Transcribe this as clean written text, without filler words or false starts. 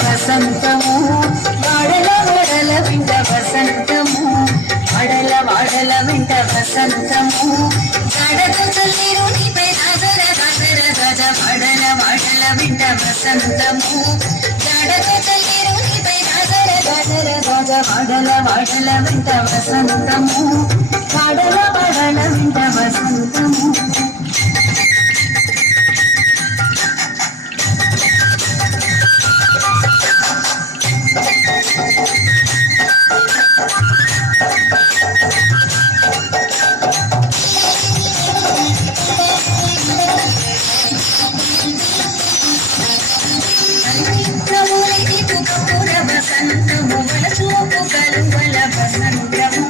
వసంతము వాడల వాడల వింట వసంతము వాడల వాడల వింట వసంతము గడదు చల్లిరు నీపై రాజర రాజర రాజ వాడల వాడల వింట వసంతము గడదు చల్లిరు నీపై రాజర రాజర రాజ వాడల వాడల వింట వసంతము వాడల వాడల వింట వసంతము వసంతము వల చూపు కలువల వసంతము